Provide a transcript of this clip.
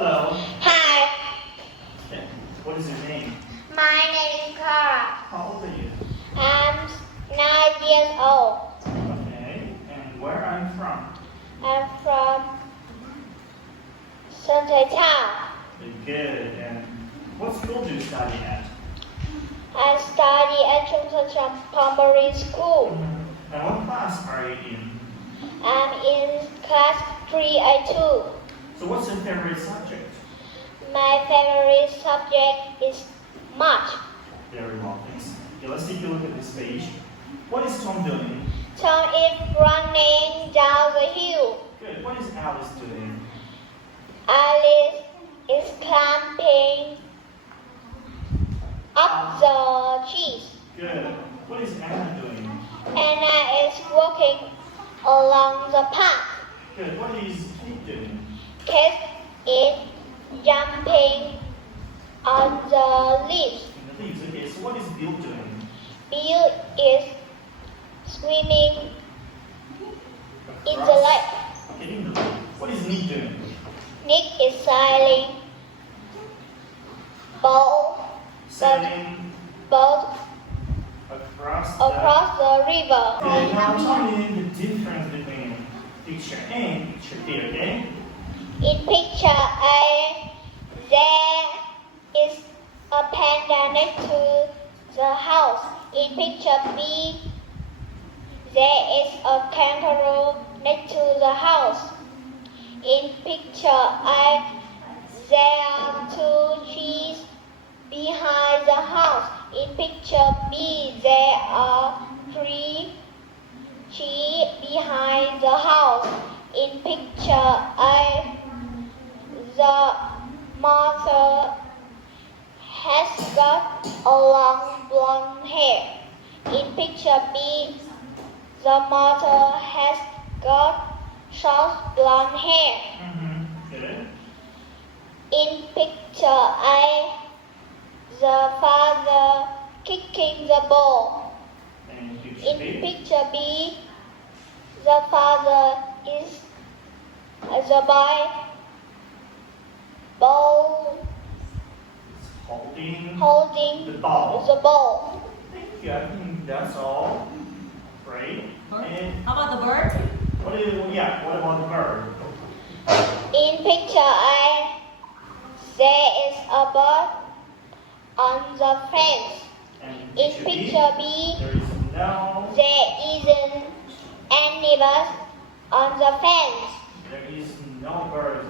Hello. Hi, Okay. What is your name? my name is Clara. How old are you? I'm 9 years old. Okay. And where are you from? I'm from Central Town. Very good. And what school do you study at? I study at Chungcheong Primary School. And what class are you in? I'm in class 3A2. So what's your favorite subject? My favorite subject is math. Very well, thanks. Okay, let's take a look at this page. What is Tom doing? Tom is running down the hill. Good. What is Alice doing? Alice is climbing up the trees. Good. What is Anna doing? Anna is walking along the path. Good. What is Kate doing? Kate is jumping on the leaves. In the leaves. Okay, so what is Bill doing? Bill is swimming in the Across- lake. Okay, in the lake. What is Nick doing? Nick is sailing boat across the river. Okay, now tell me the difference between picture A and picture B, okay? In picture A, there is a panda next to the house. In picture B, there is a kangaroo next to the house. In picture A, there are 2 trees behind the house. In picture B, there are 3 trees behind the house. In picture A, the mother has got a long blonde hair. In picture B, the mother has got short blonde hair. Good. In picture A, the father kicking the ball. And picture In B. picture B, the father is the ball holding the ball. the ball. Thank you. I think that's all. Great. And How about the bird? what about the bird? In picture A, there is a bird on the fence. And In picture B, there is no there isn't any bird on the fence. there is no birds